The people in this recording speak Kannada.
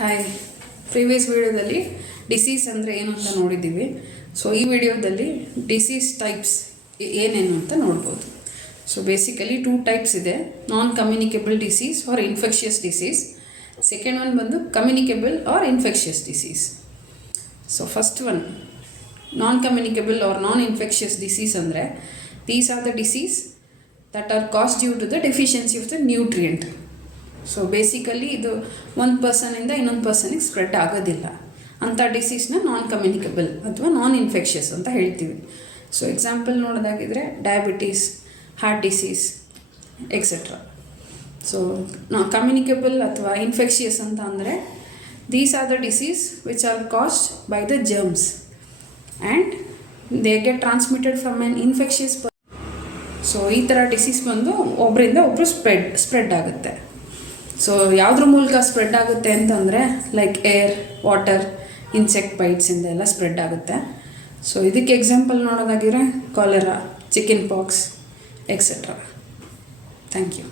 ಹಾಯ್, ಪ್ರೀವಿಯಸ್ ವಿಡಿಯೋದಲ್ಲಿ ಡಿಸೀಸ್ ಅಂದರೆ ಏನು ಅಂತ ನೋಡಿದ್ದೀವಿ. ಸೊ ಈ ವಿಡಿಯೋದಲ್ಲಿ ಡಿಸೀಸ್ ಟೈಪ್ಸ್ ಏನೇನು ಅಂತ ನೋಡ್ಬೋದು. ಸೊ ಬೇಸಿಕಲಿ 2 ಟೈಪ್ಸ್ ಇದೆ, non communicable disease or infectious disease. Second one ಬಂದು communicable or infectious disease. So first one non communicable or non infectious disease ಅಂದರೆ these are the disease that are caused due to the deficiency of the nutrient. So basically ಇದು ಒಂದು ಪರ್ಸನಿಂದ ಇನ್ನೊಂದು ಪರ್ಸನಿಗೆ ಸ್ಪ್ರೆಡ್ ಆಗೋದಿಲ್ಲ. ಅಂಥ ಡಿಸೀಸ್ನ ನಾನ್ ಕಮ್ಯುನಿಕೇಬಲ್ ಅಥವಾ ನಾನ್ ಇನ್ಫೆಕ್ಷಿಯಸ್ ಅಂತ ಹೇಳ್ತೀವಿ. ಸೊ ಎಕ್ಸಾಂಪಲ್ ನೋಡೋದಾಗಿದ್ರೆ diabetes, heart disease etcetera. So communicable ಅಥವಾ ಇನ್ಫೆಕ್ಷಿಯಸ್ ಅಂತ ಅಂದರೆ these are the disease which are caused by the germs and they get transmitted from an infectious. So ಈ ಥರ ಡಿಸೀಸ್ ಬಂದು ಒಬ್ಬರಿಂದ ಒಬ್ಬರು ಸ್ಪ್ರೆಡ್ ಆಗುತ್ತೆ. ಸೊ ಯಾವುದ್ರ ಮೂಲಕ ಸ್ಪ್ರೆಡ್ ಆಗುತ್ತೆ ಅಂತಂದರೆ ಲೈಕ್ ಏರ್, ವಾಟರ್, ಇನ್ಸೆಕ್ಟ್ ಬೈಟ್ಸಿಂದ ಎಲ್ಲ ಸ್ಪ್ರೆಡ್ ಆಗುತ್ತೆ. ಸೊ ಇದಕ್ಕೆ ಎಕ್ಸಾಂಪಲ್ ನೋಡೋದಾಗಿದ್ರೆ cholera, chicken pox etcetera. Thank you.